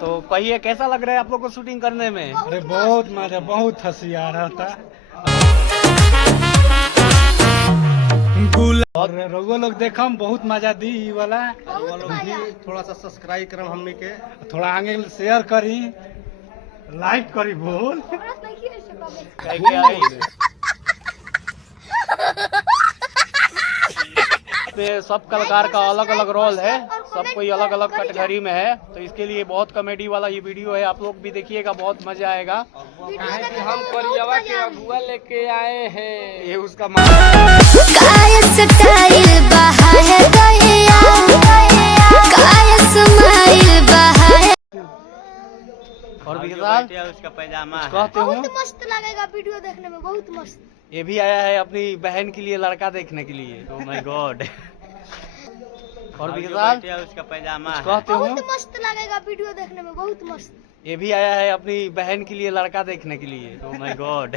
तो कहिए कैसा लग रहा है आप लोग को शूटिंग करने में? अरे बहुत मजा, बहुत हंसी आ रहा था। और रघुआ लोग देखा बहुत मजा दी ई वाला। थोड़ा सा सब्सक्राइब करम हमने के, थोड़ा आगे शेयर करी, लाइक करी बोल। सब कलाकार का अलग अलग रोल है, सब कोई अलग अलग कैटेगरी में है, तो इसके लिए बहुत कॉमेडी वाला ये वीडियो है, आप लोग भी देखिएगा, बहुत मजा आएगा। हम कोरियावा के अगुआ लेके आए हैं, ये उसका और विशाल उसका पैजामा कहते हो बहुत मस्त लगेगा वीडियो देखने में, बहुत मस्त। ये भी आया है अपनी बहन के लिए लड़का देखने के लिए। Oh my God. और विशाल उसका पैजामा कहते हो बहुत मस्त लगेगा वीडियो देखने में, बहुत मस्त। ये भी आया है अपनी बहन के लिए लड़का देखने के लिए। Oh my God.